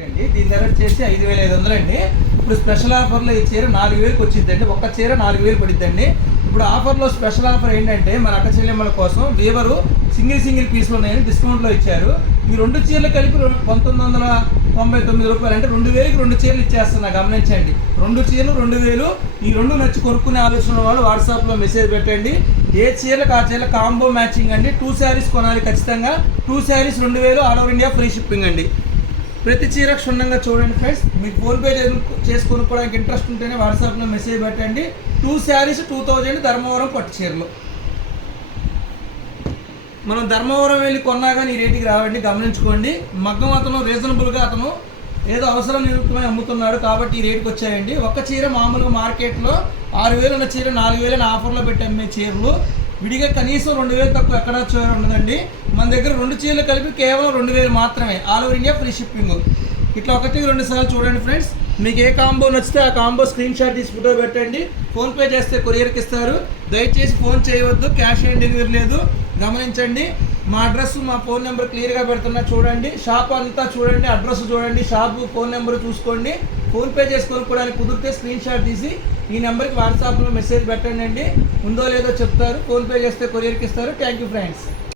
అండి దీని ధర వచ్చేసి ఐదు వేల ఐదు వందలు అండి ఇప్పుడు స్పెషల్ ఆఫర్లో ఈ చీర నాలుగు వేలకు వచ్చిందండి ఒక్క చీర నాలుగు వేలు పడిద్దండి. ఇప్పుడు ఆఫర్లో స్పెషల్ ఆఫర్ ఏంటంటే మన అక్క చెల్లెమ్మల కోసం వీవరు సింగిల్ సింగిల్ పీస్లు ఉన్నాయని డిస్కౌంట్లో ఇచ్చారు. ఈ రెండు చీరలు కలిపి పంతొమ్మిది వందల తొంభై తొమ్మిది రూపాయలు అంటే రెండు వేలకి రెండు చీరలు ఇచ్చేస్తున్నా గమనించండి. రెండు చీరలు రెండు వేలు. ఈ రెండు నచ్చి కొనుక్కునే ఆలోచన ఉన్న వాళ్ళు వాట్సాప్లో మెసేజ్ పెట్టండి. ఏ చీరలకు ఆ చీరల కాంబో మ్యాచింగ్ అండి? టూ శారీస్ కొనాలి ఖచ్చితంగా. టూ శారీస్ రెండు వేలు all over India free shipping అండి. ప్రతి చీర క్షుణ్ణంగా చూడండి ఫ్రెండ్స్. మీకు ఫోన్పే చేసి కొనుక్కోవడానికి ఇంట్రెస్ట్ ఉంటేనే వాట్సాప్లో మెసేజ్ పెట్టండి. Two saris two thousand Dharmavaram పట్టు చీరలు. మనం ధర్మవరం వెళ్ళి కొన్నా కానీ ఈ రేటుకి రావండి. గమనించుకోండి. మగ్గం అతను రీజనబుల్గా అతను ఏదో అవసరం నిమిత్తమై అమ్ముతున్నాడు కాబట్టి ఈ రేటుకి వచ్చాయండి. ఒక చీర మామూలుగా మార్కెట్లో ఆరు వేలు ఉన్న చీర నాలుగు వేలు ఆఫర్లో పెట్టి అమ్మే చీరలు విడిగా కనీసం రెండు వేలు తక్కువ ఎక్కడ చీర ఉండదండి. మన దగ్గర రెండు చీరలు కలిపి కేవలం రెండు వేలు మాత్రమే. All over India free shipping ఇట్లా ఒకటి రెండు సార్లు చూడండి ఫ్రెండ్స్ మీకు ఏ కాంబో నచ్చితే ఆ కాంబో స్క్రీన్ షాట్ తీసి ఫోటో పెట్టండి. ఫోన్పే చేస్తే కొరియర్కి ఇస్తారు. దయచేసి ఫోన్ చేయవద్దు. క్యాష్ ఆన్ డెలివరీ లేదు గమనించండి. మా అడ్రస్ మా ఫోన్ నెంబర్ క్లియర్గా పెడుతున్నా. చూడండి షాప్ అంతా చూడండి అడ్రస్ చూడండి షాప్ ఫోన్ నెంబర్ చూసుకోండి. ఫోన్పే చేసి కొనుక్కోవడానికి కుదిరితే స్క్రీన్ షాట్ తీసి ఈ నెంబర్కి వాట్సాప్లో మెసేజ్ పెట్టండి అండి. ఉందో లేదో చెప్తారు. ఫోన్పే చేస్తే కొరియర్కి ఇస్తారు. Thank you friends.